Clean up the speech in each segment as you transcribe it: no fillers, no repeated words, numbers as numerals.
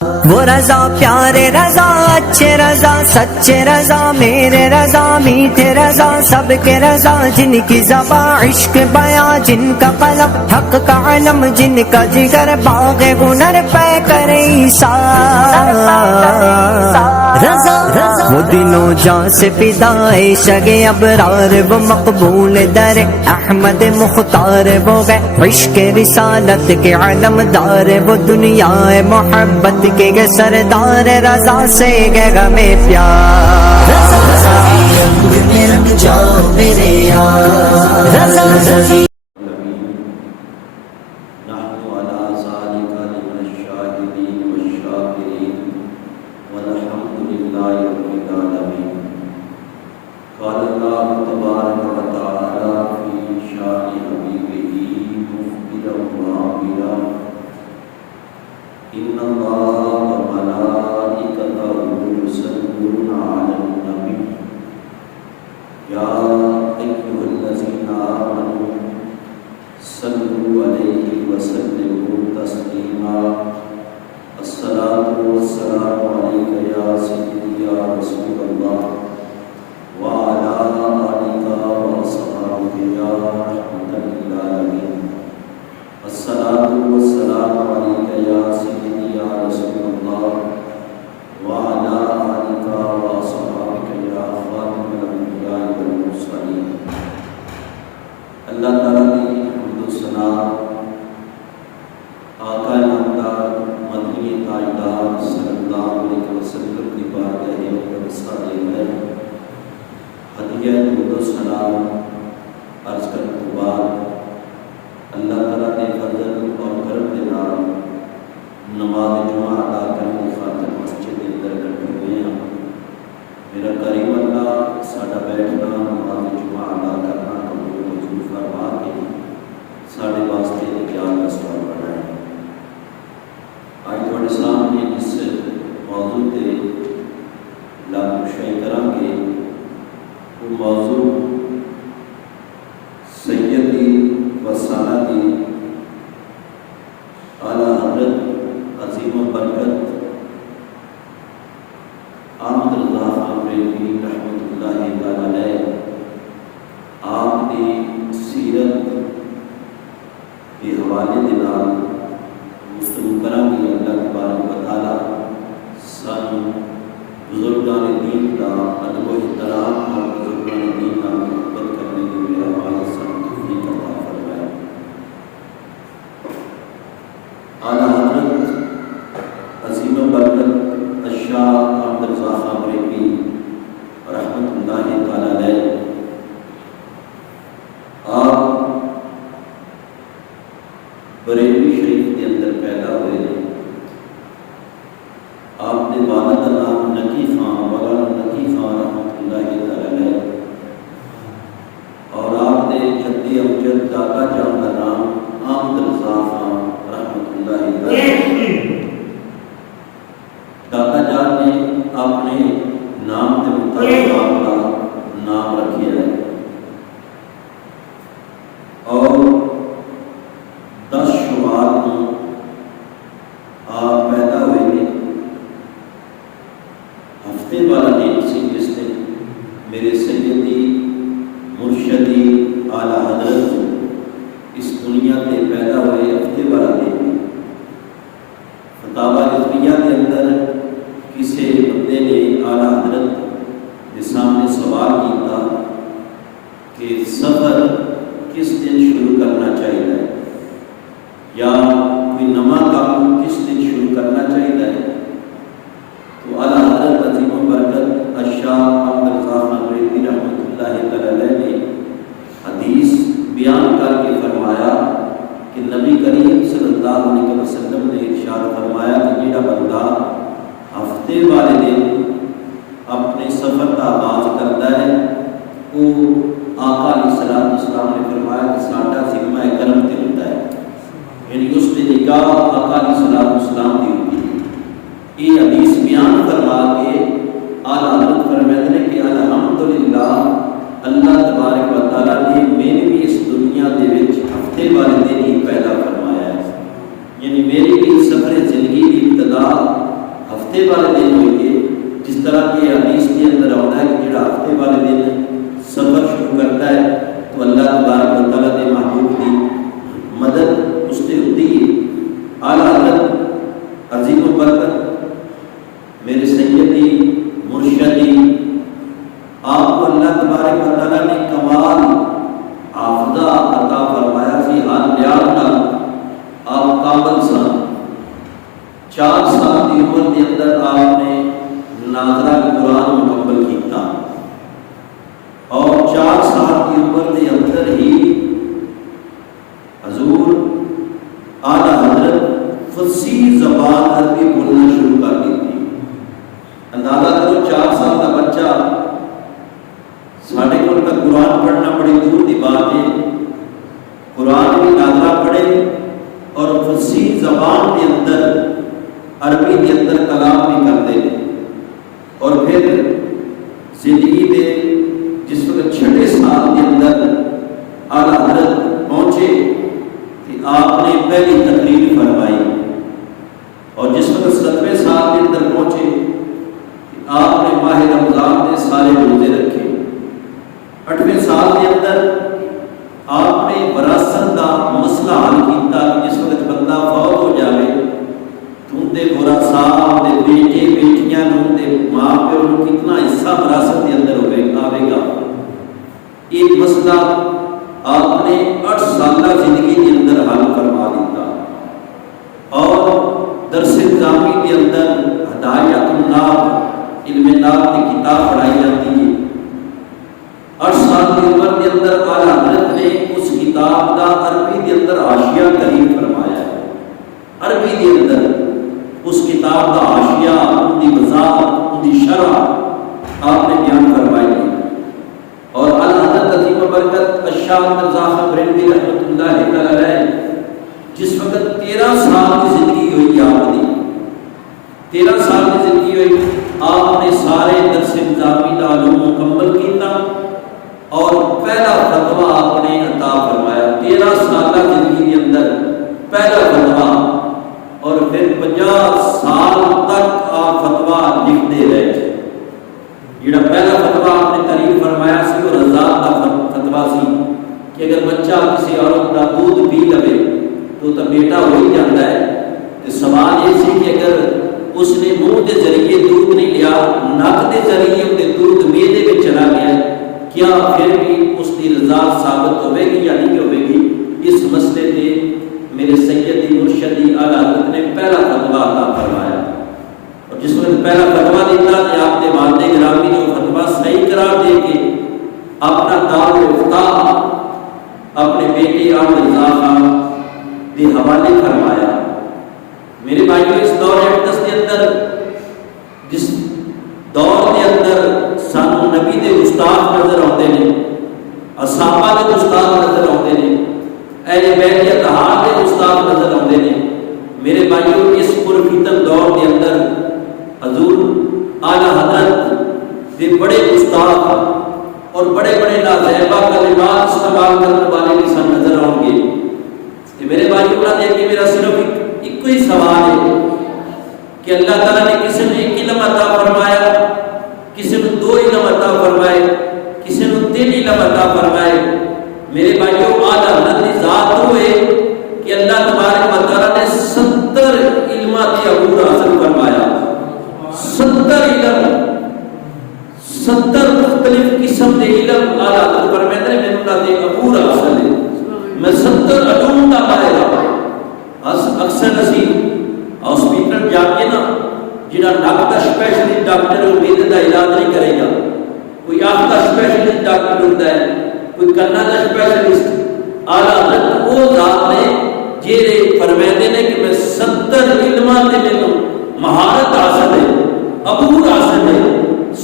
وہ رضا پیارے رضا اچھے رضا سچے رضا میرے رضا میٹھے رضا سب کے رضا جن کی زبان عشق بیاں جن کا قلم حق کا علم جن کا جگر باغ ہنر پہ کرے عیسیٰ رضا وہ دنوں جان سے فدائے شگ ابرار وہ مقبول در احمد مختار وہ گئے عشق رسالت کے علمدار وہ دنیا محبت کے سردار رضا سے گئے غمِ پیار رضا میں رنگ جاؤ میرے یار رضا بریلی شریف کے اندر پیدا ہوئے ہیں۔ آپ نے والد کا نام نقی خان مولانا نقی خان رحمۃ اللہ علیہ اور آپ نے جدی امجد دادا جان کا نام احمد رضا خان رحمۃ اللہ علیہ۔ دادا جان نے اپنے نام کے مطابق آپ کا نام رکھا ہے اور 10 شوال کو آپ پیدا ہوئے ہیں۔ ہفتے والا دن سی جس نے میرے سیدی مرشدی اعلیٰ حضرت اس دنیا سے پیدا ہوئے ہفتے والا دن فتاوی رضویہ کے اندر کسی بندے نے اعلیٰ حضرت کے سامنے سوال کیا کہ سفر کس دن شروع کرنا چاہیے یا کوئی نما کام کس دن شروع کرنا چاہیے تو اعلیٰ حضرت عظیم و برکت الشاہ احمد رضا خان بریلوی رحمۃ اللہ علیہ نے حدیث بیان کر کے فرمایا کہ نبی کریم صلی اللہ علیہ وسلم نے ارشاد فرمایا کہ جڑا بندہ ہفتے والے دن اپنے سفر کا آغاز کرتا ہے وہ آقا علیہ السلام نے فرمایا کہ ساڈا ذمہ کرم تے ہوتا ہے، یعنی اس کی نگاہ آقا علیہ السلام دی ہوتی ہے۔ یہ حدیث بیان فرما کے اعلیٰ حضرت فرماتے ہیں کہ الحمدللہ اللہ تبارک و تعالیٰ نے میری بھی اس دنیا دے وچ ہفتے والے دن ہی پیدا فرمایا ہے، یعنی میری بھی سفر زندگی کی ابتدا طرح کی حدیث کے اندر آتا ہے کہ جڑا ہفتے والے دن سفر شروع کرتا ہے تو اللہ تبارک و تعالیٰ کے محبوب کی مدد اس سے ہوتی ہے۔ اعلیٰ حضرت عظیم و برکت میرے سیدی مرشدی آپ کو اللہ تبارک و تعالیٰ نے کمال حافظہ عطا فرمایا سی، ہر لحاظ نال آپ کامل سن۔ 4 سال کی عمر کے اندر آپ نے ناظرہ قرآن مکمل کیتا اور 4 سال کی عمر کے اندر ہی حضور اعلیٰ حضرت فصیح زبان عربی بولنا شروع کر دی تھی۔ اندازہ کرو 4 سال کا بچہ ساڑھے کل کا قرآن پڑھنا بڑی دور کی بات ہے، قرآن بھی ناظرہ پڑھے اور فصیح زبان کے اندر عربی کے اندر کلام بھی کرتے ہیں۔ اور پھر زندگی کے جس وقت 6 سال کے اندر اعلیٰ حضرت پہنچے کہ آپ نے پہلی تقریر فرمائی، اور جس وقت 7ویں سال کے اندر پہنچے کہ آپ نے ماہ رمضان میں سارے روزے رکھے۔ 8ویں سال کے اندر آپ نے وراثت کا مسئلہ حل کیتا کہ جس وقت بندہ فوت ہو جائے تو ان کے ورثاء دے بیٹے بیٹیاں دے ماں پیو نوں کتنا حصہ وراثت کے اندر آئے گا۔ یہ مسئلہ آپ نے 8 سالہ زندگی کے اندر حل فرما دیتا، اور درس نظامی کے اندر ہدایت الناب علم ناب کی کتاب پڑھائی جاتی ہے۔ 8 سال کی عمر کے اندر اعلیٰ حضرت نے اس کتاب کا عربی کے اندر حاشیہ تحریر فرمایا ہے۔ عربی کے اندر اس کتاب کا حاشیہ، ان کی وضاحت، ان کی شرح آپ نے بیان فرمائی ہے۔ اور اعلیٰ حضرت عظیم و برکت الشاہ مرزا بریلوی رحمۃ اللہ تعالی علیہ جس وقت 13 سال کی زندگی ہوئی آپ کی، 13 سال کی زندگی ہوئی، آپ نے سارے درس نظامی کا علوم مکمل کیتا اور پہلا فتویٰ آپ نے عطا فرمایا۔ 13 سالہ زندگی کے اندر پہلا فتویٰ، اور پھر 50 سال تک آپ فتویٰ لکھتے رہے۔ جڑا پہلا فتویٰ آپ نے تحریر فرمایا سی وہ رضاعت کا فتویٰ سی کہ اگر بچہ کسی عورت کا دودھ پی لے تو بیٹا ہو ہی جاتا ہے۔ تو سوال یہ سی کہ اگر اس نے منہ کے ذریعے دودھ نہیں لیا، نک کے ذریعے ان دودھ میدے میں چلا گیا، کیا پھر بھی اس کی رضاعت ثابت ہوئے گی یا نہیں ہوئے گی؟ اس مسئلے پہ میرے سیدی مرشدی اعلیٰ حضرت نے پہلا فتویٰ عطا فرمایا، اور جس وقت پہلا فتویٰ دیتا کہ آپ کے والد گرامی نے وہ فتویٰ صحیح قرار دے کے اپنا دارالفتاء اپنے بیٹے عامر رضا خان کے حوالے فرمایا۔ میرے بھائیوں، اس دور اقدس کے اندر، جس دور کے اندر سانو نبی دے استاد نظر آتے ہیں، صحابہ دے استاد نظر آتے ہیں، اہل بیت اطہار کے استاد نظر آتے ہیں۔ میرے بھائیوں، اس پرفتن دور کے اندر حضور اعلیٰ حضرت کے بڑے استاد اور بڑے بڑے لازیبہ کلمات استعمال کرنے والے بھی سن نظر آؤ گے۔ میرے بھائیوں نے دیکھ کے میرا صرف ایک ہی سوال ہے کہ اللہ تعالیٰ نے کسی نے 1 علم عطا فرمایا، کسی نے 2 علم عطا فرمائے، کسی نے 3 علم عطا فرمائے۔ میرے بھائیوں، اعلیٰ حضرت کی ذات ہوئے کہ اللہ تبارک و تعالیٰ نے 70 علمات کی عبور حاصل فرمایا۔ 70 علم، 70 مختلف قسم کے علم اعلیٰ حضرت فرماتے ہیں، میں انہوں نے عبور حاصل ہے، میں 70 علوم کا ماہر ہوں۔ اکثر اسی ہاسپٹل جا کے نا جہاں نک کا اسپیشلسٹ ڈاکٹر امید کا علاج نہیں کرے گا، کوئی آنکھ کا اسپیشلسٹ ڈاکٹر ہوتا ہے، کوئی کنا کا اسپیشلسٹ۔ اعلیٰ حضرت وہ ذات نے جہے فرماتے ہیں کہ میں 70 علمات میں مہارت حاصل ہے، عبور حاصل ہے۔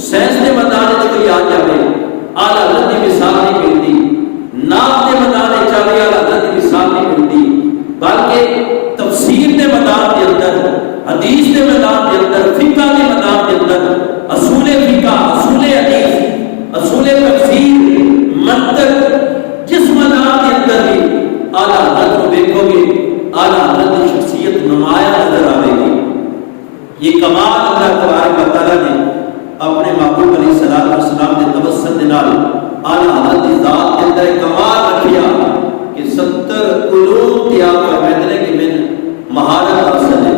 سائنس کے میدان میں کوئی آ جائے اعلیٰ حضرت کی مثال نہیں ملتی، نام کے میدان میں چاہے اعلیٰ حضرت کی مثال نہیں ملتی، بلکہ تفسیر کے میدان کے اندر، حدیث کے میدان کے اندر، فقہ کے میدان کے اندر، اصول فقہ، اصول حدیث، اصول تفسیر، منطق، جس میدان کے اندر بھی اعلیٰ حضرت کو دیکھو گے اعلیٰ حضرت کی شخصیت نمایاں نظر آئے گی۔ یہ کمال اللہ تبارک و تعالیٰ نے اپنے محبوب علیہ السلام والسلام کے توسط کے نال اعلی حضرت کی ذات کے اندر کمال رکھیا کہ 70 علوم کی آپ فرماتے ہیں کہ میں مہارت حاصل ہے.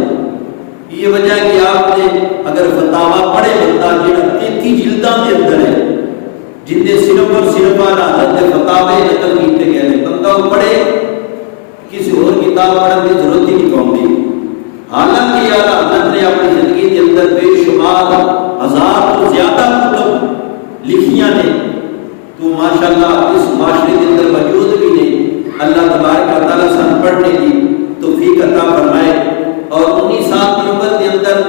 یہ وجہ ہے کہ آپ نے اگر فتاوا پڑھے بندہ جہاں 33 جلداں کے اندر ہے جن کے صرف اور صرف اعلی حضرت کے فتاوے نقل کیتے گئے ہیں، بندہ وہ پڑھے کسی اور کتاب پڑھنے کی ضرورت ہی نہیں پڑتی. حالانکہ اعلی حضرت نے اپنی زندگی کے اندر بے شمار 1000 تو زیادہ کتب لکھیاں نے، تو ماشاءاللہ اس معاشرے کے اندر موجود بھی نے. اللہ تبارک و تعالیٰ سن پڑھنے کی توفیق عطا فرمائے. اور 19 سال کی عمر کے اندر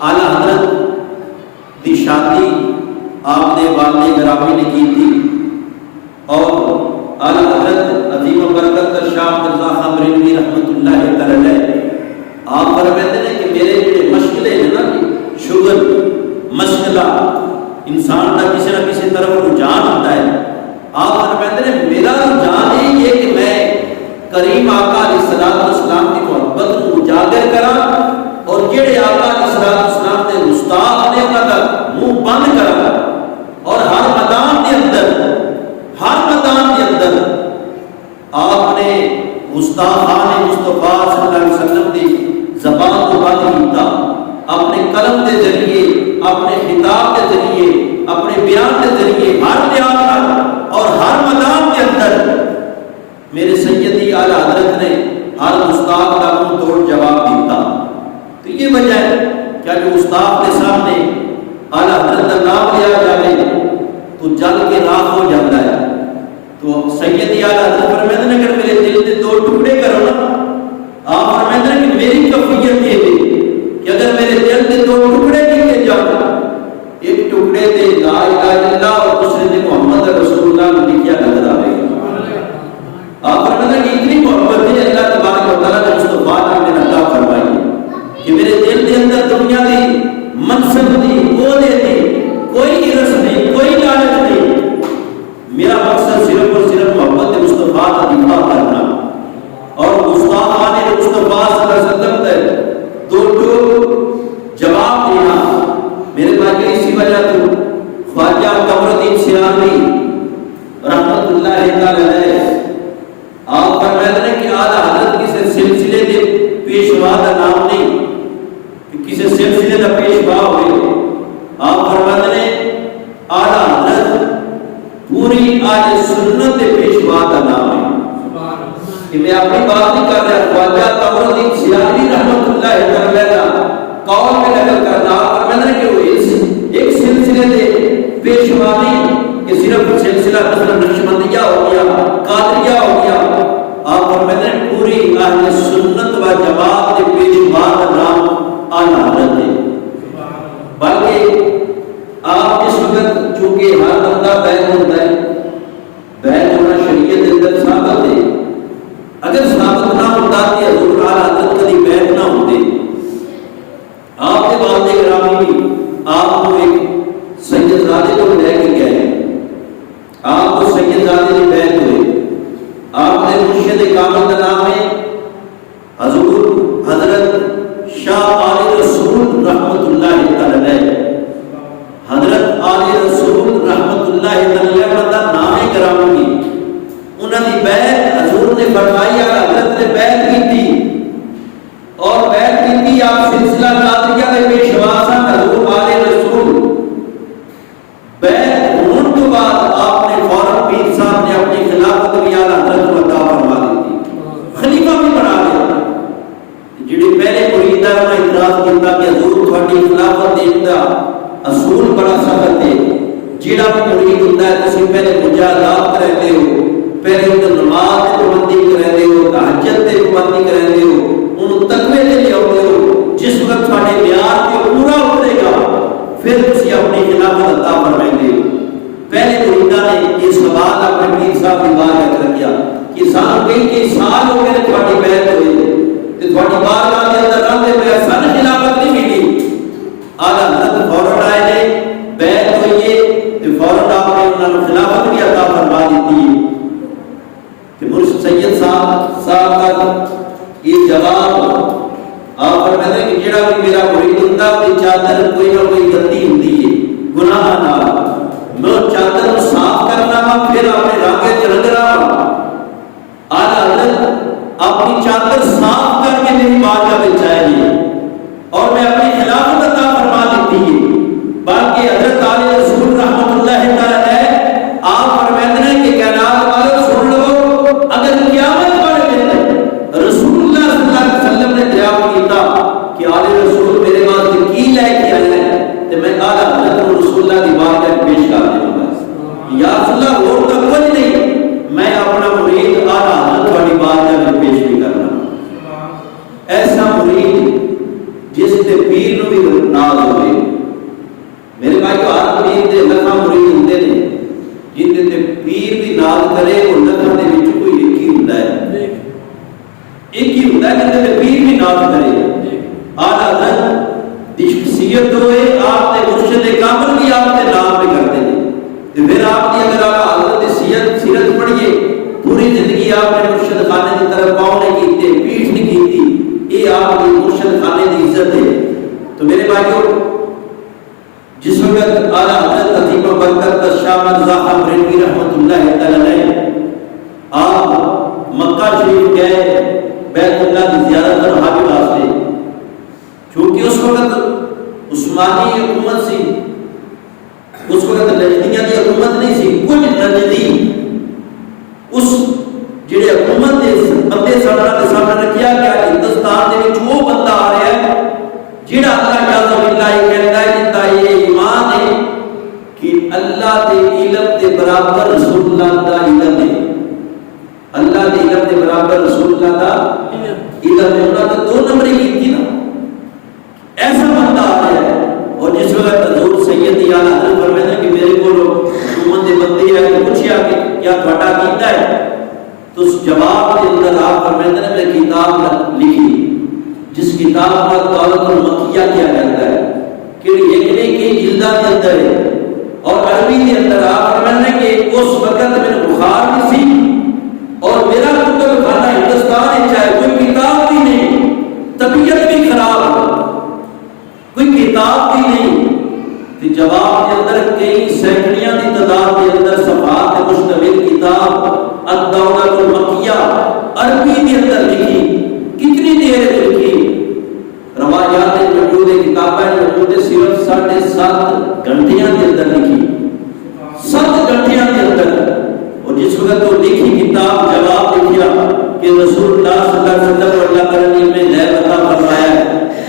اعلی حضرت کی شادی آپ نے والد گرامی نے کی تھی. اور اعلی حضرت عظیم برکت شاہ مرزا خان بریلوی رحمۃ اللہ تعالی آپ فرماتے ہیں کہ میرے جڑے مشغلے ہیں نا، شغل مشغلہ انسان کا کسی نہ کسی طرف رجحان ہوتا ہے. آپ فرماتے ہیں میرا رجحان یہ ہے کہ میں کریم آقا علیہ الصلوۃ والسلام کی محبت کو اجاگر کراں اور جڑے آقا علیہ الصلوۃ والسلام کے گستاخ نے انہاں دا منہ بند کراں. اور ہر میدان کے اندر آپ نے گستاخان مصطفیٰ صلی اللہ علیہ وسلم کی زبان کو بند کیتا. اپنے قلم کے ذریعے، اپنے خطاب کے ذریعے، اپنے بیان کے ذریعے ہر بیان اور ہر میدان کے اندر میرے سیدی اعلیٰ حضرت نے ہر گستاخ کا منہ توڑ جواب دیتا. تو یہ وجہ ہے کہ جو گستاخ کے سامنے اعلیٰ حضرت کا نام لیا جائے تو جل کے راکھ ہو جاتا ہے. تو سیدی اعلیٰ حضرت فرماتے ہیں اگر میرے دل کے 2 ٹکڑے کرو نا، آپ فرماتے ہیں کہ میری کفیت یہ ہے کہ اگر میرے دل کے 2 ٹکڑے کیے جاؤ، ایک ٹکڑے دے لا الہ الا اللہ اور دوسرے دے محمد رسول اللہ لکھیا نظر آئے گا. آپ فرماتے ہیں کہ اتنی محبت ہے اللہ تبارک و تعالیٰ نے مصطفیٰ نے عطا فرمائی کہ میرے دل کے اندر دنیا دی منصب دی عہدے دی کوئی عرص نہیں، کوئی لالچ نہیں. میرا مقصد صرف اور صرف محبت مصطفیٰ کا دفاع کرنا اور گستاخان مصطفیٰ صلی اللہ علیہ وسلم کے 2 جواب دینا. میرے بھائی اسی وجہ تو خواجہ قمر الدین سیالوی رحمت اللہ تعالی آپ فرماتے ہیں کہ اعلیٰ حضرت کسی سلسلے کے پیشوا کا نام نہیں کہ کسی سلسلے کا پیشوا ہوئے. آپ فرماتے ہیں اعلیٰ حضرت پوری اہل سنت کے پیشوا کا نام ہے. کہ میں اپنی بات نہیں کر رہا، خواجہ قمر الدین سیالوی رحمت اللہ تعالی قول میں نقل کرنا. آپ فرماتے ہیں کہ وہ ایک سلسلے کے پیشوا نہیں کہ صرف سلسلہ مثلا نقشبندیہ ہو گیا، قادریہ ہو گیا. آپ فرماتے ہیں پوری اہل سنت و جماعت کے پیشوا کا نام اعلیٰ حضرت ہے. بلکہ آپ اس وقت چونکہ ہر بندہ بیت ہوتا ہے، بیت ہونا شریعت کے اندر ثابت ہے. اگر ثابت نہ ہوتا کہ حضور اعلیٰ حضرت کبھی بیت نہ ہوتے. آپ کے والد گرامی بھی آپ کو ایک سید زادے کو لے کے گئے، آپ کو سید زادے کی بیعت ہوئے. آپ نے مرشد کامل کا نام ہے حضور حضرت شاہ آل رسول رحمت اللہ تعالی. حضرت آل رسول رحمت اللہ تعالی کا نام گرامی انہوں نے بیعت حضور نے فرمائی اور حضرت نے بیعت کی تھی. اور بیعت کی تھی آپ سلسلہ قادریہ کے پیشوا سن حضور آل رسول. بیعت ہونے کے بعد آپ نے فوراً پیر صاحب نے اپنی خلافت بھی اعلیٰ حضرت کو عطا فرما دی تھی، خلیفہ بھی بنا لیا. جڑے پہلے مریداں نے اعتراض کیا کہ حضور تھوڑی خلافت دین دا اصول بڑا سخت ہے. جڑا بھی مرید ہوتا ہے تسی پہلے مجاہدات کرتے ہو، پہلے ان نماز کی پابندی کرتے ہو، تہجد کی پابندی کرتے ہو، ان تقوی دے لے آتے ہو. جس وقت تھوڑے معیار کو پورا اترے گا پھر تسی اپنی خلافت عطا فرمائیں گے. پہلے مریداں نے یہ سوال اپنے پیر صاحب کی بارگاہ رکھ دیا کہ سال کئی سال ہو گئے تھوڑی بیعت ہوئی تے تھوڑی بارگاہ کے اندر رہتے ہوئے سن خلافت نہیں ملی. اعلیٰ حضرت فوراً آئے نے، بیعت ہوئی ہے تے فوراً آپ نے انہوں نے خلافت بھی عطا فرما دیتی ہے. کہ مرشد سید صاحب کا یہ جواب آپ فرماتے ہیں کہ جڑا بھی میرا مرید ہوتا ہے چادر کوئی نہ کوئی غلطی ہوتی ہے. خصوصیت ہوئے آپ نے مرشد کامل بھی آپ کے نام پہ کرتے ہیں تو پھر آپ کی اگر آپ حضرت سیرت پڑھیے پوری زندگی آپ نے مرشد خانے کی طرف پاؤں نہیں کیتے پیٹھ نہیں کی یہ آپ کی مرشد خانے کی عزت ہے. تو میرے بھائیوں جس وقت اعلیٰ حضرت عظیم و برکت شاہ مرزا بریلوی رحمۃ اللہ علیہ آپ مکہ شریف گئے بیت اللہ کی زیارت کرنے واسطے چونکہ اس وقت عثمانی حکومت سی اس وقت نجدیاں کی حکومت نہیں سی کچھ نجدی اس جڑے حکومت کے بندے سامنے رکھیا گیا ہندوستان کے وچ وہ بندہ آ رہا ہے جڑا اللہ جل وعلا کہتا ہے جندا یہ ایمان ہے کہ اللہ دے علم دے برابر رسول اللہ دا علم ہے اللہ دے علم دے برابر رسول اللہ دا علم ہے انہاں نے 2 نمبر کی نا ایسا بندہ آ رہا ہے. اور جس وقت حضور سید اعلیٰ حضرت فرماتے ہیں کہ میرے کو حکومت دے بندے آئے تو پوچھا کہ کیا تھوڑا کیتا ہے تو اس جواب کے اندر آپ فرماتے ہیں میں کتاب لکھی جس کتاب کا دولت المکیہ کیا جاتا ہے کہ ایک نہیں کہ جلدہ کے اندر ہے اور عربی کے اندر آپ فرماتے ہیں کہ اس وقت میں بخار بھی سی اور میرا کتب خانہ ہندوستان ہے چاہے کوئی کتاب بھی نہیں طبیعت بھی خراب کوئی کتاب بھی نہیں تو جواب کے اندر کئی سینکڑیاں کی تعداد کے اندر صفحات مشتمل کتاب الدولت المکیہ عربی کے اندر لکھی کتنی دیر لکھی روایات موجود ہے کتابیں موجود ہے صرف 7.5 گھنٹیاں کے اندر لکھی 7 گھنٹیاں کے اندر. اور جس وقت وہ لکھی کتاب جواب لکھیا کہ رسول اللہ صلی اللہ علیہ وسلم اللہ تعالی نے غیب عطا فرمایا ہے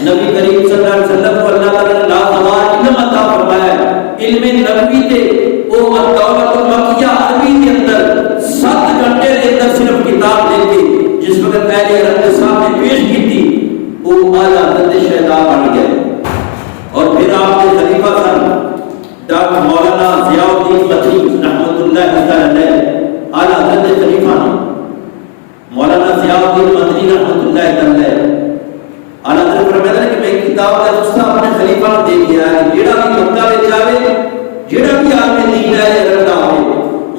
نبی کریم صلی اللہ علیہ وسلم کو اللہ تعالی نے لازوال علم عطا فرمایا ہے علم نبوی تے وہ دولت المکیہ عربی کے اندر 7 گھنٹے کے اندر صرف کتاب لے کے جس وقت پہلے عرب کے سامنے پیش کی تھی وہ اعلیٰ حضرت شہدا بن گئے. اور پھر آپ کے خلیفہ سن ڈاکٹر مولانا ضیاء الدین مدنی رحمۃ اللہ علیہ اعلیٰ حضرت خلیفہ مولانا ضیاء الدین مدنی رحمۃ اللہ علیہ اعلیٰ حضرت فرماتے ہیں کہ میں کتاب کا نسخہ اپنے خلیفہ نے دے دیا ہے جیڑا بھی مکہ وچ آوے جیڑا بھی آپ نے دین ہے رکھتا ہوئے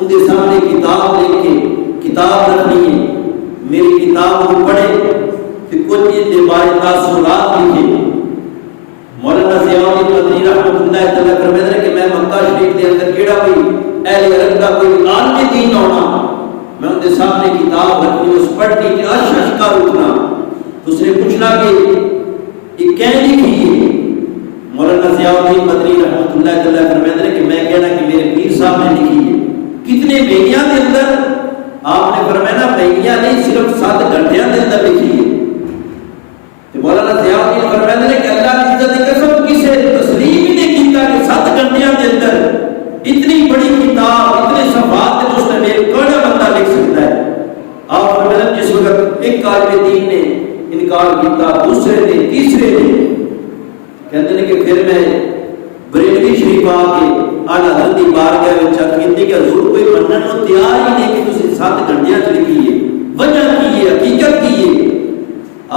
ان کے سامنے کتاب لے کے کتاب رکھنی ہے میری کتاب کو پڑھے کہ کچھ دے بارے تاثرات لکھے. مولانا ضیاء الدین مدنی رحمۃ اللہ تعالی فرماتے ہیں کہ میں مکہ شریف کے اندر جیڑا بھی اہل عرب کا کوئی عالم دین ہونا میں ان کے سامنے کتاب رکھنی اس پڑھنی کہ اشش کا رکنا تو اس نے پوچھنا کہ یہ کہیں لکھی ہے مولانا ضیاء الدین مدنی رحمۃ اللہ تعالی فرماتے ہیں کہ میں کہنا کہ میرے پیر صاحب نے لکھی ہے کتنے مہینوں کے اندر آپ نے فرمایا مہینہ نہیں صرف 7 گھنٹیاں کے اندر لکھی ہے. مولانا ضیاء الدین فرماتے ہیں کہ اللہ کی عزت کی قسم کسے تسلیم ہی نہیں کیتا کہ 7 گھنٹیاں کے اندر اتنی بڑی کتاب اتنے صفحات کے مشتمل کوئی بندہ لکھ سکتا ہے. آپ فرماتے ہیں جس وقت ایک عالم دین نے انکار کیتا دوسرے نے تیسرے نے کہتے ہیں کہ پھر میں بریلوی شریف آ کے اعلیٰ حضرت کی بارگاہ میں چک کی کہ حضور کوئی منن کو تیار ہی نہیں کہ تسی 7 گھنٹیاں لکھی ہے وجہ کی ہے حقیقت کی ہے.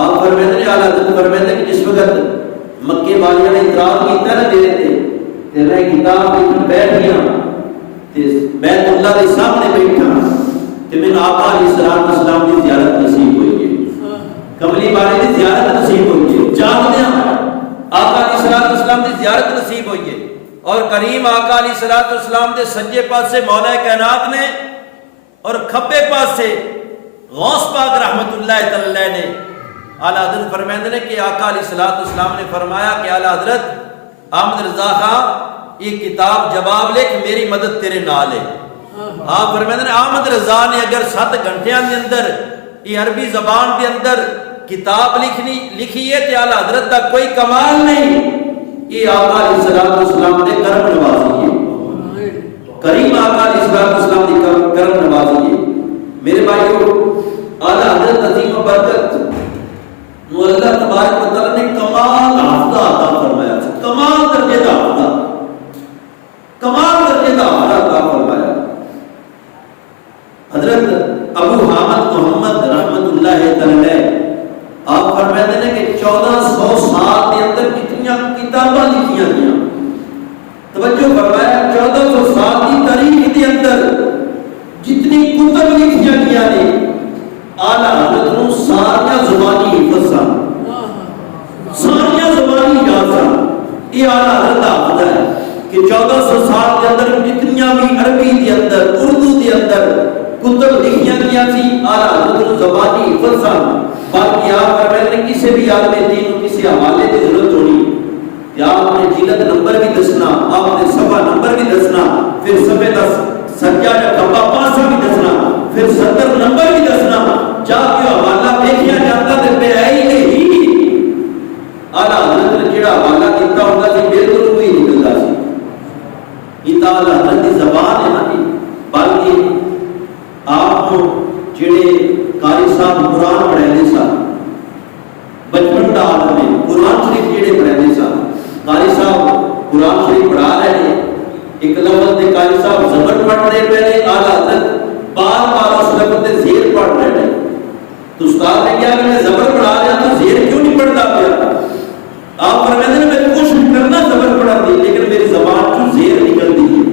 آپ فرماتے ہیں اعلیٰ حضرت فرماتے ہیں کہ جس وقت مکے والیاں نے اعتراض کیتا نا میرے تے میں کتاب لکھن بیٹھ گیا تے بیت اللہ کے سامنے بیٹھا تے میں آقا علیہ السلام کی زیارت نصیب ہوئی ہے کملی والے کی زیارت نصیب ہوئی ہے جاگدیاں آقا علیہ السلام کی زیارت نصیب ہوئی ہے. اور کریم آقا علیہ السلام کے سجے پاسے مولا کائنات نے اور کھبے پاسے غوث پاک رحمت اللہ تعالی نے اعلیٰ حضرت فرماتے ہیں کہ آقا علیہ السلام نے فرمایا کہ اعلیٰ حضرت احمد رضا خان یہ کتاب جواب لکھ میری مدد تیرے نال ہے. آپ فرماتے ہیں احمد رضا نے اگر 7 گھنٹیاں کے اندر یہ عربی زبان کے اندر کتاب لکھی ہے تو اعلیٰ حضرت کا کوئی کمال نہیں یہ آقا علیہ السلام نے کرم نوازی ہے کریم آقا علیہ السلام نے کرم نوازی ہے. میرے بھائیو اعلیٰ حضرت عظیم و برکت نو اللہ تبارک و تعالی نے کمال حافظہ عطا فرمایا کمال درجے کا حافظہ عطا فرمایا. حضرت ابو حامد محمد رحمت اللہ تعالی آپ فرماتے ہیں کہ 1400 سال کے اندر کتنی کتابیں کتاباں لکھیاں گیا. توجہ فرمایا 1400 سال کی تاریخ کے اندر جتنی کتب لکھیاں گیا نے آلہ حضرت نو سارا زبانی حفظ سن، سارا زبانی یاد سن. یہ آلہ حضرت حافظ ہے کہ 1400 سال کے اندر جتنیاں بھی عربی کے اندر اردو کے اندر کتب لکھیاں گیا سی آلہ حضرت نو زبانی حفظ سن. باقی آپ پر میں کسی بھی عالم دین کو کسی حوالے کی ضرورت ہونی کہ آپ نے جلد نمبر بھی دسنا، آپ نے صفحہ نمبر بھی دسنا، پھر صفحے کا سجا یا کھبا پاسا بھی دسنا، پھر صدر نمبر بھی دسنا. جا کے حوالہ دیکھیا جاتا تے پہ ہی نہیں آلہ حضرت نے جڑا حوالہ دیتا ہوتا سی بالکل وہی نکلتا سی. یہ تو آلہ حضرت کی زبان ہے نا. بلکہ آپ کو جڑے قاری صاحب قرآن پڑھانے سن بچپن کا عالم ہے، قرآن شریف جڑے پڑھانے سن، قاری صاحب قرآن شریف پڑھا رہے ہیں، ایک لفظ دے قاری صاحب زبر پڑھ رہے پہلے آلہ حضرت بار بار اس لفظ دے زیر پڑھ رہے ہیں. تو استاد نے کیا کہ میں زبر پڑھا رہا تو زیر کیوں نہیں پڑھتا پیا؟ آپ فرماتے ہیں میں کوشش کرنا زبر پڑھا دی لیکن میری زبان چوں زیر نکلتی ہے.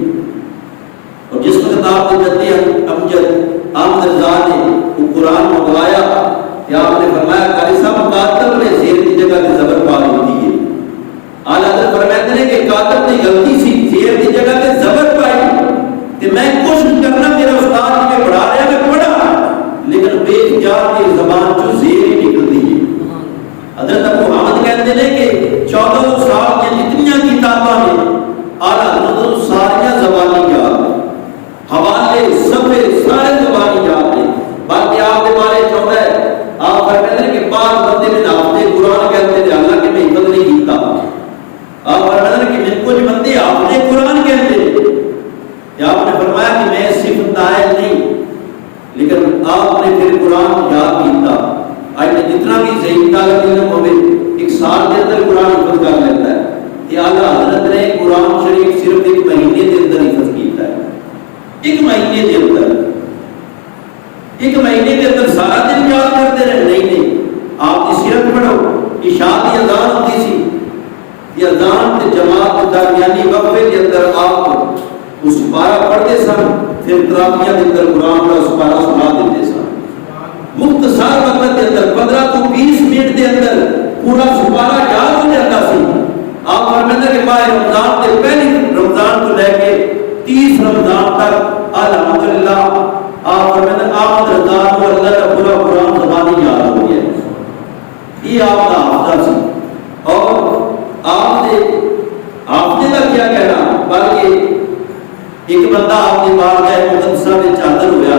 اور جس وقت آپ نے جدی امجد احمد رضا نے وہ قرآن منگوایا کہ آپ نے فرمایا قاری صاحب کاتب نے زیر کی جگہ کی زبر پا ہوتی ہے. اعلیٰ حضرت فرماتے ہیں کہ کاتب نے غلطی سی زیر کی جگہ کی زبر پائی کہ میں کوشش کرنا میرا استاد میں پڑھا رہا میں پڑھا لیکن بے اختیار کی زبان جو زیر ہی نکلتی ہے. حضرت ابو حامد کہتے ہیں کہ 1400 سال کے جتنیاں کتاباں ہیں اعلیٰ حضرت ساریاں زبانی یاد ہیں، حوالے صفحے سارے زبانی یاد ہیں. باقی آپ کے بارے چاہتا ہے آپ فرماتے ہیں کہ بعض بندے میں نافتے قرآن کہتے ہیں اللہ کے میں حفظ نہیں کیتا. آپ فرماتے ہیں کہ من کچھ بندے آپ نے قرآن کہتے ہیں کہ آپ نے فرمایا کہ میں صفت نائل نہیں لیکن آپ نے پھر قرآن یاد کیتا. آج میں جتنا بھی ذہین طالب علم ہوئے ایک سال کے اندر قرآن حفظ کر لیتا ہے. کہ اعلیٰ حضرت نے قرآن شریف صرف ایک مہینے کے اندر حفظ کیتا ہے. ایک مہینے کے اندر، ایک مہینے کے اندر سارا دن یاد کرتے رہے نہیں. آپ کی سیرت پڑھو، عشاء کی اذان ہوتی سی، یہ اذان کے جماعت کے درمیانی وقفے کے اندر آپ اس پارہ پڑھتے سن، پھر تراویح کے اندر قرآن کا اس پارہ سنا دیتے سن. مختصر وقت کے اندر 15 تو 20 منٹ کے اندر پورا سپارہ یاد ہو جاتا سی. آپ فرماتے ہیں کہ ماہ رمضان کے پہلی رمضان کو لے کے 30 رمضان تک الحمدللہ آپ فرماتے ہیں آمد رضا کو اللہ کا پورا قرآن زبانی یاد ہو گیا. یہ آپ کا حافظہ سی. اور آپ نے کا کیا کہنا، بلکہ ایک بندہ آپ کے بارگاہ مقدسہ میں چادر ہوا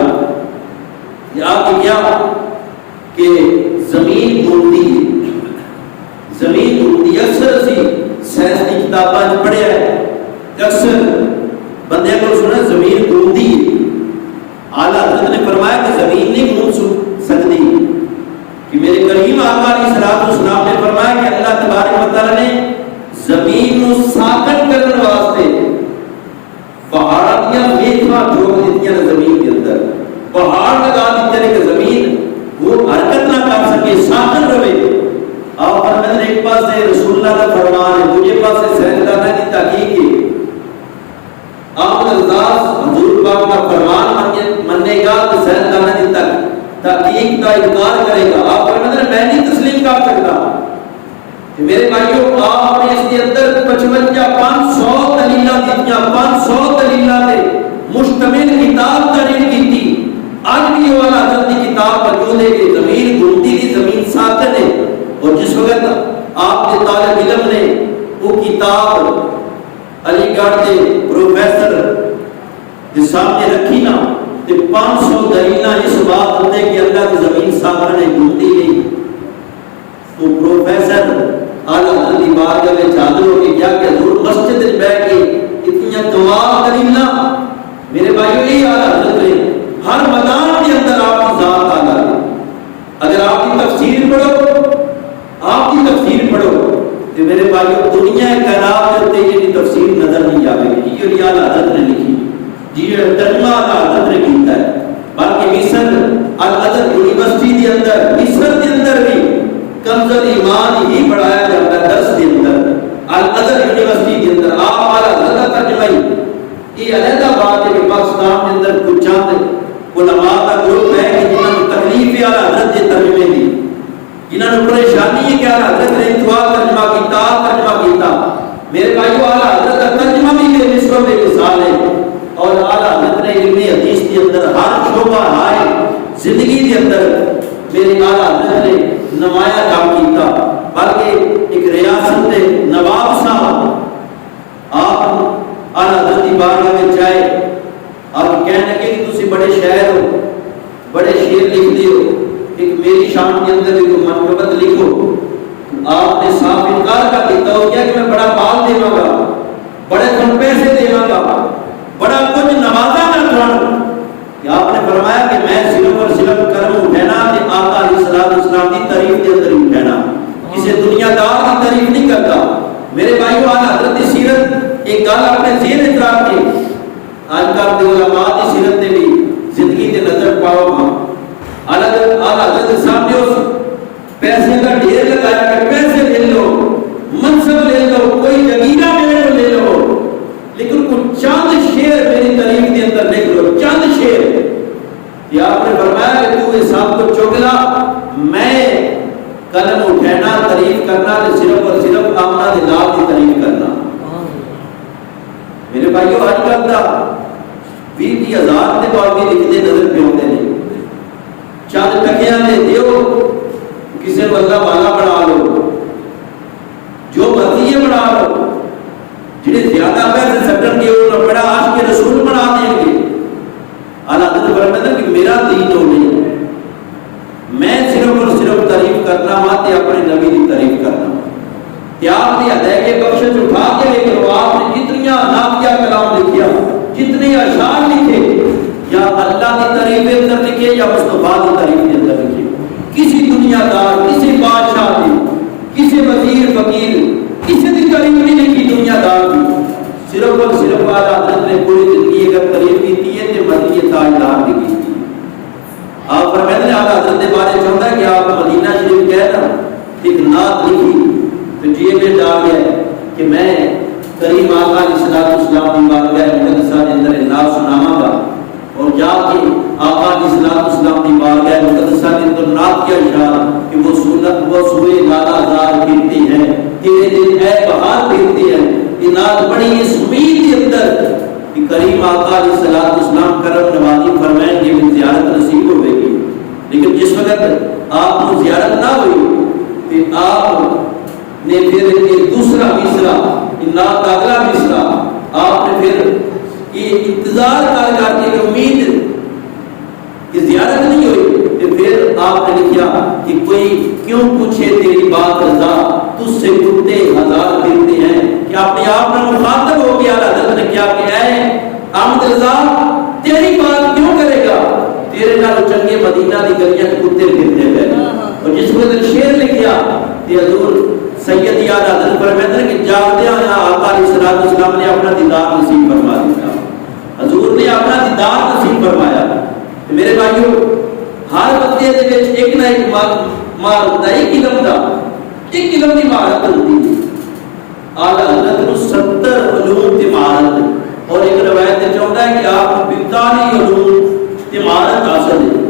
کہ آپ نے کیا کہ زمین گھومتی ہے، زمین گھومتی ہے. اکثر اسی سائنس کی کتاباں پڑھیا ہے اکثر بندے کو سنا زمین گھومتی ہے. اعلیٰ حضرت نے فرمایا کہ زمین نہیں گھوم سکتی کہ میرے کریم آقا علیہ الصلوۃ والسلام نے فرمایا کہ اللہ تبارک و تعالی نے زمین کو ساکن کرنے واسطے پہاڑ دیا میخا جوڑ دیتی ہیں زمین کے اندر، پہاڑ لگا دیتے ہیں کہ زمین وہ حرکت نہ کر سکے، ساکن رہے. آپ فرماتے ہیں ایک پاس سے رسول اللہ کا فرمان ہے، دوسرے پاس سے سیدنا کی تحقیق ہے. آپ الزاز حضور پاک کا فرمان مننے گا تو سیدنا کی تحقیق کا انکار کرے گا. آپ فرماتے ہیں میں نہیں تسلیم کر سکتا. میرے بھائیوں آپ نے اس کے اندر 55-500 دلیلاں دیتیاں، 500 دلیلاں تے مشتمل کتاب تحریر کی تھی. آج بھی یہ والا حضرت کی کتاب موجود ہے کہ زمین گھومتی تھی، زمین ساکن ہے. اور جس وقت آپ کے طالب علم نے وہ کتاب علی گڑھ کے پروفیسر کے سامنے رکھی نا تو 500 دلیلاں اس بات ہوتے کہ اللہ کی زمین ساکن ہے، گھومتی نہیں. تو پروفیسر اعلیٰ حضرت کی بارگاہ میں چادر ہو کے کیا کہ حضور مسجد میں بیٹھ کے اتنی تمام دلیلاں. میرے بھائیوں یہ اعلیٰ حضرت نے ہر میدان کے اندر آپ کی ذات اعلیٰ ہے. اگر آپ کی تفسیر پڑھو، آپ کی تفسیر پڑھو تو میرے بھائیوں دنیا کائنات کے اوپر یہ تفسیر نظر نہیں آئے گی. یہ اعلیٰ حضرت نے لکھی، یہ ترجمہ اعلیٰ حضرت نے کیتا ہے. بلکہ مصر الازہر یونیورسٹی کے اندر، مصر کے اندر بھی کنز ایمان ہی پڑھایا جاتا ہے. درس کے اندر الازہر نمایاں کام کیتا، بلکہ ایک ریاست کے نواب صاحب آپ اعلیٰ حضرت کی بارگاہ میں جائے، آپ کہنے لگے کہ تسی بڑے شاعر ہو، بڑے شعر لکھتے ہو، ایک میری شان کے اندر بھی کوئی منقبت لکھو۔ آپ نے صاف انکار کر دیتا ہو کیا کہ میں بڑا مال دے گا، بڑے تھن پیسے دے گا، بڑا کچھ نوازا نہ تھوڑا، کہ آپ نے فرمایا کہ میں صرف اور صرف کرم اٹھینا کہ آقا علیہ السلام کی تعریف کے اندر اٹھینا، کسی دنیا دار کی تعریف نہیں کرتا۔ میرے بھائیو، اعلیٰ حضرت کی سیرت ایک گل اپنے ذہن اطراف کے آج کل کے علماء کی سیرت نے بھی زندگی کے نظر پاؤ گا۔ اعلیٰ حضرت صاحب نے اس پیسے کا ڈھیر لگایا کہ پیسے لے لو، منصب لے لو، کوئی جگیرہ میرے کو لے لو، لیکن کچھ چند شعر میری تعریف کے اندر لکھ لو، چند شعر۔ یہ آپ نے فرمایا کہ تو اس سب کو چگلا، میں قلم اٹھانا تعریف کرنا تو صرف اور صرف آمنہ دلال کی تعریف کرنا۔ میرے بھائیو، آج کل دا 20,000 کے بعد بھی لکھتے نظر پہ ہوتے ہیں، چند ٹکیاں دے دیو، کسی کو اللہ والا بنا لو، جو مرضی ہے بنا لو، جنہیں زیادہ پیسے سٹن کے انہوں بڑا عاشق کے رسول بنا دیں گے۔ اعلیٰ حضرت فرماتے ہیں کہ میرا دین ہو نہیں، میں صرف اور صرف تعریف کرنا ماتے اپنے نبی کی تعریف کرنا۔ کہ آپ نے ادائے کے بخشش اٹھا کے لے کر آپ نے جتنی نافیہ کلام لکھیا، جتنے اشعار لکھے، یا اللہ کی تعریف کے اندر لکھے یا مصطفیٰ کی تعریف کے اندر لکھے، کسی دنیا دار، کسی بادشاہ کی، کسی وزیر فقیر، کسی کی تعریف نہیں لکھی دنیا دار کی، صرف اور صرف اعلیٰ حضرت نے پوری زندگی اگر تعریف کی ہے تو مدینہ تاجدار لکھی تھی۔ آپ فرماتے ہیں اعلیٰ حضرت کے بارے چاہتا ہے کہ آپ مدینہ شریف گئے نا، ایک نعت لکھی تو جیب میں ڈال گیا کہ میں کریم آقا علیہ السلام کی بارگاہ مقدسہ کے اندر نعت سناواں گا، اور جا کے آقا علیہ السلام کی بارگاہ مقدسہ کے اندر نعت کیا اشارہ کہ وہ سورہ لالا زار پھرتی ہے، تیرے دل اے بہار پھرتی ہے۔ یہ نعت بڑی اس امید کے اندر کہ کریم آقا علیہ السلام کرم نوازی فرمائیں گے، میں زیارت نصیب ہوئے گی۔ لیکن جس وقت آپ کو زیارت نہ ہوئی کہ آپ نے پھر یہ دوسرا مصرع، نعت کا اگلا مصرع آپ نے پھر یہ انتظار کر کے امید کہ زیارت نہیں ہوئی، کہ پھر آپ نے لکھا کہ کوئی کیوں پوچھے تیری بات رضا، تجھ سے کتے ہزار پھرتے ہیں، کہ اپنے آپ میں مخاطب ہو گیا۔ حضرت نے کیا کہ اے احمد رضا تیری بات کیوں کرے گا، تیرے نال چنگے مدینہ دی گلیاں کتے پھرتے ہیں۔ اور جس وقت شعر لکھیا کہ حضور سید اعلیٰ حضرت فرماتے ہیں کہ جاگدے آقا علیہ السلام نے اپنا دیدار نصیب فرما دیا، حضور نے اپنا دیدار نصیب فرمایا۔ میرے بھائیو، ہر بندے دے وچ ایک نہ ایک مار ہوتا ہے، ایک علم دا، ایک علم دی مہارت ہوتی ہے۔ اعلیٰ حضرت کو 70 علوم کی مہارت، اور ایک روایت چاہتا ہے کہ آپ کو 45 علوم کی مہارت حاصل ہے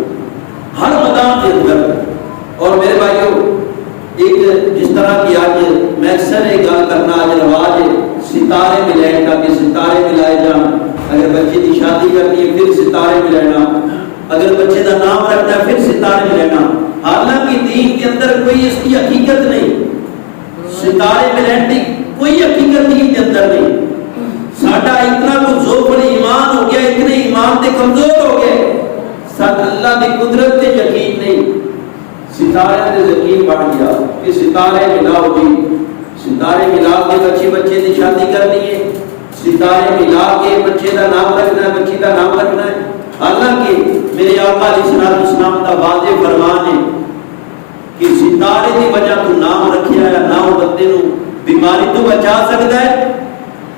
ہر میدان کے اندر۔ اور میرے بھائیو، ایک جس طرح کی آج میں اکثر ایک گل کرنا آج رواج ہے، ستارے ملائیں گا کہ ستارے ملائے جان، اگر بچے کی شادی کرنی ہے پھر ستارے ملانا، اگر بچے کا نام رکھنا ہے پھر ستارے ملانا۔ حالانکہ دین کے اندر کوئی اس کی حقیقت نہیں، ستارے ملائیں کی کوئی حقیقت دین کے اندر نہیں۔ ساڈا اتنا کو ذوق ایمان ہو گیا، اتنے ایمان تے کمزور ہو گئے، ساتھ اللہ کی قدرت تے یقین نہیں، ستارے تے یقین بڑھ گیا کہ ستارے ملاؤ جی، ستارے ملا کے بچے کی شادی کرنی ہے، ستارے ملا کے بچے کا نام رکھنا ہے، بچی کا نام رکھنا ہے۔ حالانکہ میرے آقا علیہ السلام کا واضح فرمان ہے کہ ستارے کی وجہ تو نام رکھیا ہے، نہ وہ بندے نو بیماری تو بچا سکتا ہے،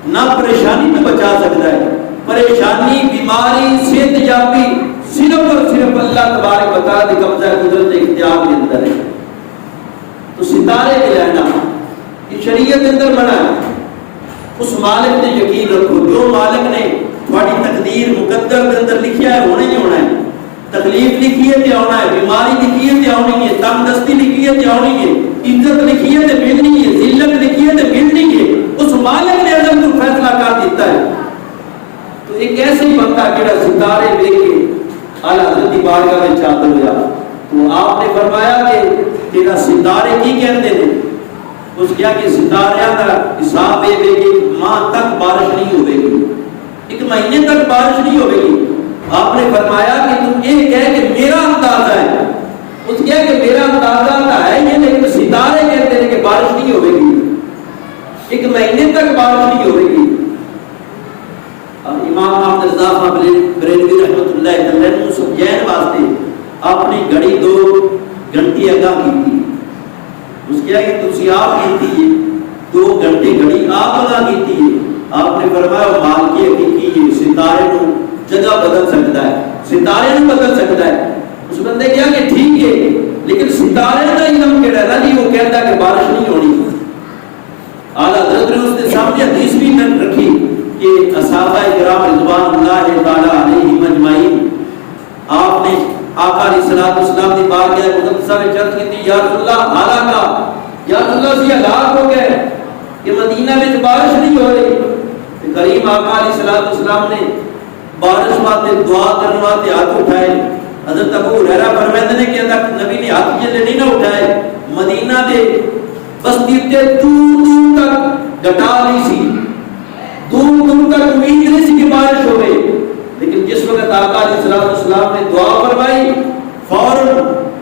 نہ پریشانی تو بچا سکتا ہے۔ پریشانی، بیماری، صحت یابی صرف اور صرف اللہ تبارک و تعالی کے قبضہ قدرت اختیار کے اندر ہے۔ تو ستارے ملانا یہ شریعت کے اندر بنا ہے، اس مالک نے یقین رکھو، جو مالک نے تھوڑی تقدیر مقدر کے اندر لکھیا ہے ہونا ہی ہونا ہے، تکلیف لکھی ہے تے آنا ہے، بیماری لکھی ہے تے آنی ہے، تنگدستی لکھی ہے تے آنی ہے، عزت لکھی ہے تے ملنی ہے، ذلت لکھی ہے تے ملنی ہے، اس مالک نے اگر تو فیصلہ کر دیتا ہے۔ تو ایک ایسے ہی بندہ جڑا ستارے دیکھ کے اعلیٰ حضرت کی بارگاہ میں چاہتا ہوا، تو آپ نے فرمایا کہ تیرا ستارے کی کہتے ہیں؟ اس کیا کہ ستاریاں کا حساب یہ ہے کہ ماہ تک بارش نہیں ہوئے گی، ایک مہینے تک بارش نہیں ہوئے گی۔ آپ نے فرمایا کہ تم یہ کہہ کہ میرا اندازہ ہے، اس کہہ کہ میرا اندازہ کا ہے یہ، لیکن ستارے کہتے ہیں کہ بارش نہیں ہوئے گی، ایک مہینے تک بارش نہیں ہوئے گی۔ امام محمد رضا بریلوی رحمۃ اللہ علیہ سفیان واسطے اپنی گھڑی 2 گھنٹے اگاں کی تھی، اس کیا کہ تسی آپ کیتی ہے 2 گھنٹے گھڑی آپ اگاں کیتی ہے۔ آپ نے فرمایا مال کی حقیقی ہے، ستارے نو جگہ بدل سکتا ہے، ستارے نو بدل سکتا ہے۔ اس بندے کیا کہ ٹھیک ہے لیکن ستارے کا علم کیڑا ہے نا جی، وہ کہتا ہے کہ بارش نہیں ہونی۔ اعلیٰ حضرت نے اس کے سامنے حدیث بھی رکھی کہ صحابہ کرام رضوان اللہ تعالی علیہم اجمعین، آپ نے آقا علیہ الصلوۃ والسلام کی بارگاہ مقدسہ میں عرض کی تھی، یا رسول اللہ ہلاکا، یا رسول اللہ سے ہلاک ہو گئے کہ مدینہ میں بارش نہیں ہو رہی۔ کریم آقا علیہ الصلوۃ والسلام نے بارش واسطے دعا کرنے واسطے ہاتھ اٹھائے۔ حضرت ابو ہریرہ فرماتے ہیں کہ نبی نے ہاتھ جلے نہیں نہ اٹھائے، مدینہ دے بستی تے دور دور تک گٹا نہیں سی، دور دور تک امید نہیں سی کہ بارش ہوئے، لیکن جس وقت آقا علیہ الصلوۃ والسلام نے دعا فرمائی فوراً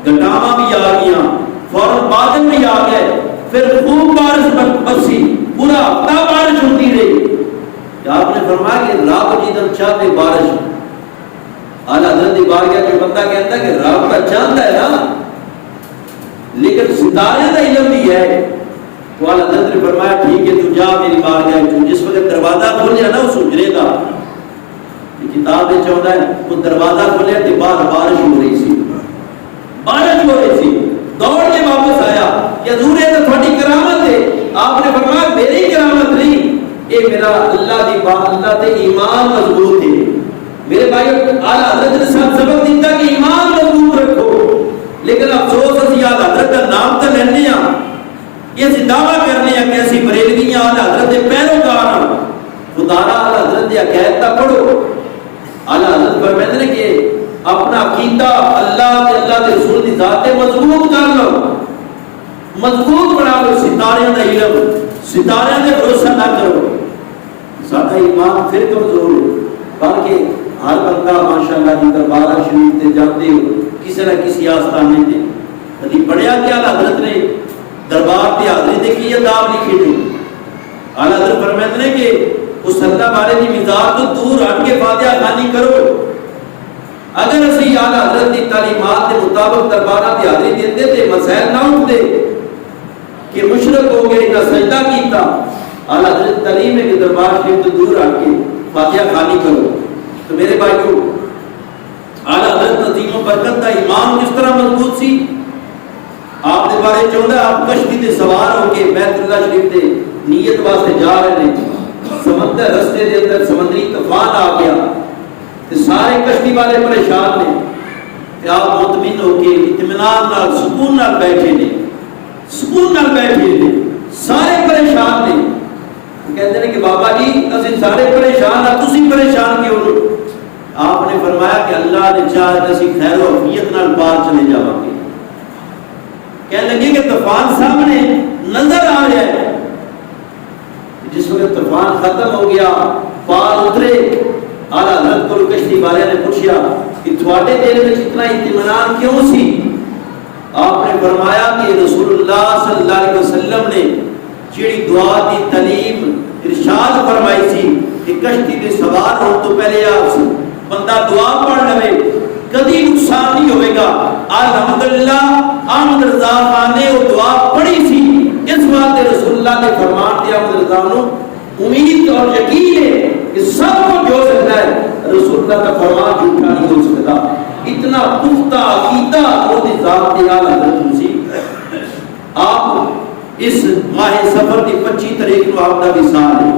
گٹاواں بھی آ گیا، فوراً بادل بھی آ گئے، پھر خوب بارش برسی، پورا ہفتہ بارش ہوتی رہی۔ آپ نے فرمایا کہ رب جدھر چاہتے بارش، اعلیٰ حضرت بارگاہ جو بندہ کہتا ہے کہ رب کا چاہتا ہے نا، لیکن ستارے کا علم بھی ہے، تو اعلیٰ حضرت نے فرمایا ٹھیک ہے تو جا میری بارگاہ جو جس وقت دروازہ کھولیا نا اس اجرے کا کتاب میں چاہتا ہے وہ دروازہ کھولیا تو باہر بارش ہو رہی سی، بارش ہو رہی سی، دوڑ کے واپس آیا کہ حضور یہ تو تھوڑی کرامت ہے۔ آپ نے فرمایا میری کرامت نہیں، یہ میرا اللہ دی بات، اللہ تے ایمان مضبوط ہے۔ میرے بھائی اعلیٰ حضرت نے سبق دیتا کہ ایمان مضبوط رکھو، لیکن افسوس اسی اعلیٰ حضرت کا نام تو لینے ہاں، یہ دعویٰ کرنے ہیں کہ اسی بریلویاں اعلیٰ حضرت کے پیروکار ہیں، خدارا اعلیٰ حضرت کی عقیدت پڑھو۔ اعلیٰ حضرت فرماتے ہیں کہ اپنا عقیدہ اللہ کے رسول کی ذات مضبوط کر لو، مضبوط بنا لو، ستارے کا علم، ستارے کا بھروسہ نہ کرو۔ سارا ایمان پھر کمزور ہے، بلکہ ہر بندہ ماشاءاللہ جی دربارہ شریف تے جاتے ہو کسی نہ کسی آستانے تے کبھی پڑھیا کہ اعلیٰ حضرت نے دربار تے حاضری تے کی اداب لکھی تھی۔ اعلیٰ حضرت فرماتے ہیں کہ اس اللہ والے کی مزاج تو دور ہٹ کے فاتحہ خوانی کرو۔ اگر اسی اعلیٰ حضرت کی تعلیمات کے مطابق دربارہ تے حاضری دیتے تے مسائل نہ اٹھتے کہ مشرک ہو گئے نہ سجدہ کیتا، اعلیٰ حضرت تعلیم ہے کہ دربار شریف تو دور ہٹ کے فاتحہ خوانی کرو۔ تو میرے بھائیو اعلیٰ حضرت عظیم و برکت کا ایمان کس طرح مضبوط سی؟ آپ دے بارے چاہتا ہے آپ کشتی تے سوار ہو کے بیت اللہ شریف تے نیت واسطے جا رہے ہیں، سمندر رستے دے اندر سمندری طوفان آ گیا تے سارے کشتی والے پریشان نے، تے آپ مطمئن ہو کے اطمینان نال سکون نال بیٹھے نے، سکون نال بیٹھے نے، سارے پریشان نے۔ کہتے ہیں کہ بابا جی اسی سارے پریشان ہیں، تسی پریشان کیوں ہو؟ آپ نے فرمایا کہ اللہ نے چاہا کہ اسی خیر و عافیت نال پار چلے جاواں گے۔ کہنے لگے کہ طوفان سامنے نظر آ رہا ہے۔ جس وقت طوفان ختم ہو گیا پار اترے، اعلیٰ حضرت کو کشتی والے نے پوچھا کہ تھوڑے دل میں اتنا اطمینان کیوں سی؟ آپ نے فرمایا کہ رسول اللہ صلی اللہ علیہ وسلم نے جیڑی دعا دی تعلیم ارشاد فرمائی سی کہ کشتی دے سوار ہو تو پہلے آپ بندہ دعا پڑھ لے کدی نقصان نہیں ہوئے گا۔ الحمدللہ احمد رضا خان نے وہ دعا پڑھی سی، اس بات رسول اللہ نے فرمان دیا احمد رضا نو امید اور یقین ہے کہ سب کچھ ہو سکتا ہے، رسول اللہ کا فرمان جھوٹا نہیں ہو سکتا۔ اتنا پختہ عقیدہ وہ ذات کے اعلیٰ حضرت سی۔ آپ اس ماہ سفر کی 25 تاریخ کو آپ کا وصال ہے،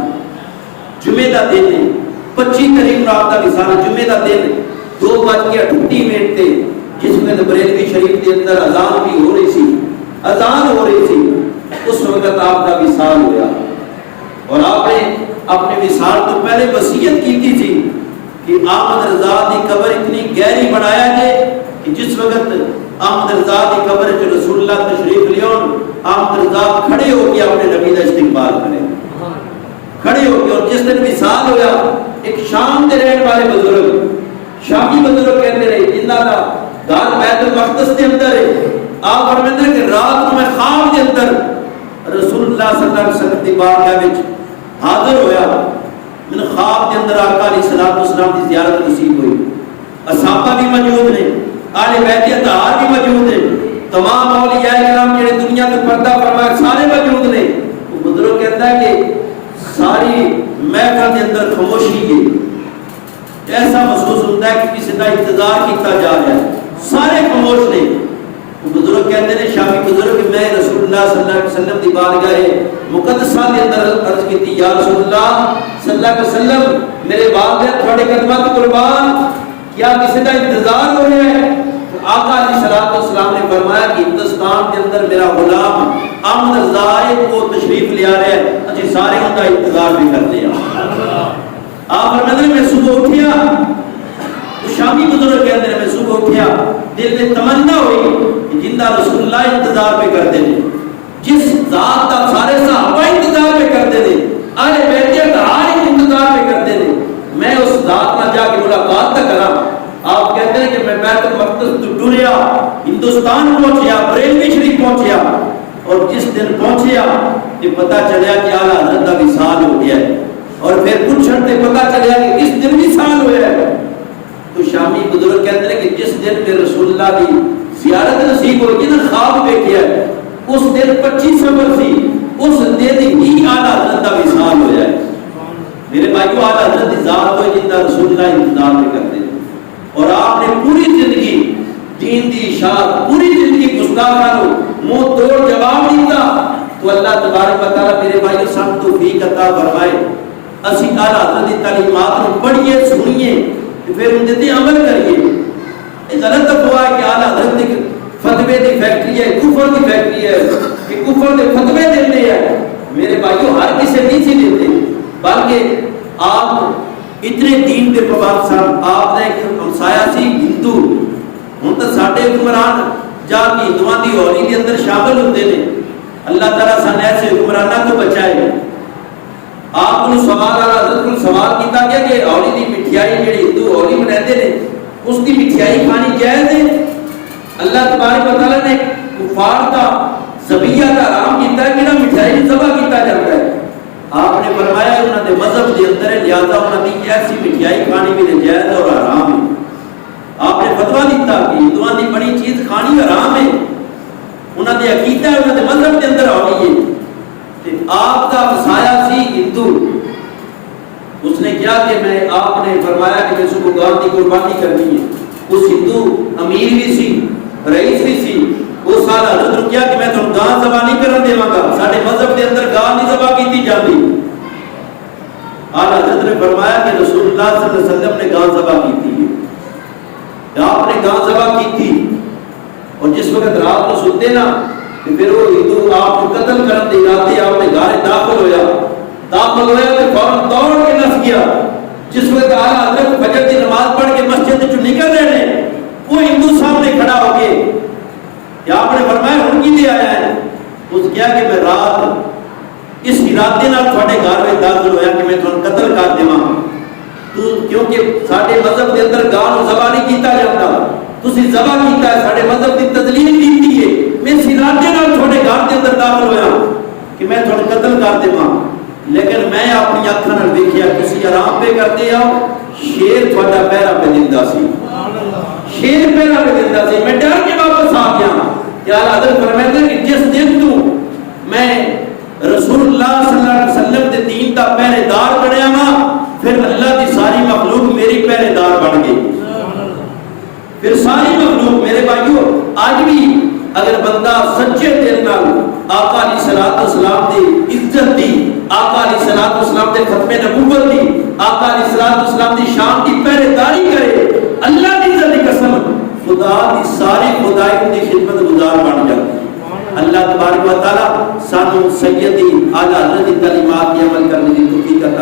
جمعے کا دن ہے، 25 تاریخ کو آپ کا وصال ہے، جمعے کا دن 2:38 تے جس میں بریلوی شریف کے اندر اذان بھی ہو رہی سی، اذان ہو رہی سی، اس وقت آپ کا وصال ہوا۔ اور آپ نے اپنے وصال تو پہلے وصیت کی تھی کہ احمد رضا کی قبر اتنی گہری بنایا جائے کہ جس وقت احمد رضا کی قبر چ رسول اللہ تشریف لیاؤن، احمد رضا کھڑے ہو کے اپنے نبی کا استقبال کریں، کھڑے ہو کے. اور جس دن وصال ہویا ایک شام دے رہن والے بزرگ، شامی بزرگ کہتے رہے جنہاں دا گھر بیت المقدس کے اندر ہے، آپ فرماتے ہیں کہ رات کو میں خواب کے اندر رسول اللہ صلی اللہ علیہ وسلم کی بارگاہ وچ حاضر ہویا. من خواب کے اندر آقا علیہ الصلوۃ والسلام کی زیارت نصیب ہوئی. اصحابہ بھی موجود نے، اہل بیت اطہار بھی موجود ہیں، تمام اولیاء کرام جڑے دنیا تے پردہ فرمائے سارے موجود نے. وہ بزرگ کہتا ہے کہ ساری محفل کے اندر خاموشی ہے، ایسا محسوس ہوتا ہے کہ کسی کا انتظار کیتا جا رہا ہے، سارے خاموش نے. وہ بزرگ کہتے ہیں شامی بزرگ کہ میں رسول اللہ صلی اللہ علیہ وسلم کی بارگاہ مقدسہ کے اندر عرض کی تھی، یا رسول اللہ صلی اللہ علیہ وسلم میرے والدین تھوڑے قدمات قربان، کیا کسی کا انتظار ہو رہا ہے؟ تو آقا علیہ الصلوۃ والسلام نے فرمایا کہ ہندوستان کے اندر میرا غلام احمد رضا کو تشریف لے آ رہا ہے، اچھے سارے ان کا انتظار بھی کرتے ہیں. آپ فرماتے ہیں میں صبح اٹھیا، شامی بزرگ کہتے ہیں میں صبح اٹھیا دل میں تمنا ہوئی کہ جندہ رسول اللہ انتظار پہ کرتے ہیں، جس ذات کا سارے صحابہ انتظار پہ کرتے تھے، اہل بیت اطہار انتظار پہ کرتے تھے، میں اس ذات نہ جا کے ملاقات نہ کرا. آپ کہتے ہیں کہ میں بیت المقدس تو ٹریا، ہندوستان پہنچیا، بریلوی شریف پہنچیا، اور جس دن پہنچیا یہ پتہ چلیا کہ اعلیٰ حضرت کا وصال ہو گیا ہے. اور پھر پوچھنے سے پتہ چلیا کہ کس دن وصال ہوا ہے. تو شامی بزرگ کہتے ہیں کہ جس دن میں رسول اللہ کی زیارت نصیب ہوئی نا، خواب دیکھا ہے، اس دن 25 صفر سی، اس دن ہی اعلیٰ حضرت کا وصال ہوا ہے. میرے بھائیو اعلیٰ حضرت کی ذات ہوئی جن کا رسول اللہ انتظار میں کرتے ہیں. اور آپ نے پوری زندگی دین دی اشاعت، پوری زندگی گستاخانوں منہ توڑ جواب دیتا. تو اللہ تبارک و تعالیٰ میرے بھائیو سب توفیق عطا فرمائے اسی اعلیٰ حضرت کی تعلیمات کو پڑھیے، سنیے، پھر ان تے عمل کریے. یہ غلط افواہ ہے کہ اعلیٰ حضرت کی فتوے دی فیکٹری ہے، کفر دی فیکٹری ہے کہ کفر دے فتوے دیتے ہیں. میرے بھائیو ہر کسی نہیں سی دیتے، بلکہ آپ اتنے دین کے پابند سن. آپ نے ایک ہمسایا سی ہندو، ہوں تو ساڈے حکمران جا کے ہندوؤں کی ہولی کے اندر شامل ہوتے ہیں. اللہ تعالیٰ سن ایسے حکمرانوں کو بچائے. آپ کو سوال آ حضرت کو سوال کیتا گیا کہ ہولی کی مٹھائی جڑی ہندو ہولی مناتے ہیں اس کی مٹھائی کھانی جائز ہے؟ اللہ تبارک و تعالیٰ نے کفار کا ذبیحہ کا حرام کیتا ہے کہ مٹھائی ذبح کیتا جاتا ہے. آپ نے فرمایا انہوں نے مذہب کے اندر ہے، لہٰذا انہوں نے ایسی مٹھائی کھانی بھی ناجائز اور حرام ہے. آپ نے فتویٰ دیتا کہ ہندوؤں کی بڑی چیز کھانی حرام ہے، انہوں نے عقیدہ ہے، انہوں نے مذہب کے اندر ہولی ہے. آپ کا مسایا سی ہندو، اس نے کیا کہ میں آپ نے فرمایا کہ میں صبح گاؤں کی قربانی کرنی ہے. اس ہندو امیر بھی سی، رئیس بھی سی، وہ سال حضرت نے کیا کہ میں تم گاں ذبح نہیں کرن دیواں گا، سارے مذہب کے اندر گاں نہیں ذبح کیتی جاتی. اعلیٰ حضرت نے فرمایا کہ رسول اللہ صلی اللہ علیہ وسلم نے گاں ذبح کی تھی، آپ نے گاں ذبح کی تھی. اور جس وقت رات کو سنتے نا کہ پھر وہ ہندو آپ کو قتل کرنے دے جاتے، آپ نے گھر داخل ہویا تو فوراً دوڑ کے نس گیا. جس وقت اعلیٰ حضرت فجر کی نماز پڑھ کے مسجد سے نکل رہے ہیں، وہ ہندو سامنے کھڑا ہو کے کہ آپ نے فرمایا ہن کی دے آیا ہے. اس کیا کہ میں رات اس ارادے نال تھوڑے گھر میں داخل ہویا کہ میں تھوڑا قتل کر دیواں، کیونکہ سارے مذہب کے اندر گاں نوں ذبح نہیں کیتا جاتا، تسی ذبح کیتا ہے، سارے مذہب کی تذلیل کیتی ہے. میں اس ارادے نال تھوڑے گھر کے اندر داخل ہویا کہ میں تھوڑا قتل کر دیواں، لیکن میں اپنی اکھاں نال ویکھیا تسی آرام پہ کرتے آؤ، شیر تھوڑا پہرا پہ دیندا سی، شیر پہرا پہ دیندا سی. میں ڈر کے واپس آ گیا. یا حضرت فرماتے ہیں کہ جس دن تو میں رسول اللہ صلی اللہ علیہ وسلم کے دین کا پہرے دار بنیا وا، پھر اللہ کی ساری مخلوق میری پہرے دار بن گئی. پھر ساری مخلوق میرے بھائیو آج بھی اگر بندہ سچے دل نال آقا علیہ الصلوۃ والسلام دی عزت دی، آقا علیہ الصلوۃ والسلام دے ختم نبوت دی، آقا علیہ الصلوۃ والسلام دی شان کی پہرے داری کرے، اللہ کی عزت کی قسم خدا کی ساری خدائی کی خدمت گزار بن جاتی. اللہ تبارک و تعالی سانو سیدی اعلیٰ حضرت کی تعلیمات کی عمل کرنے کی توفیق عطا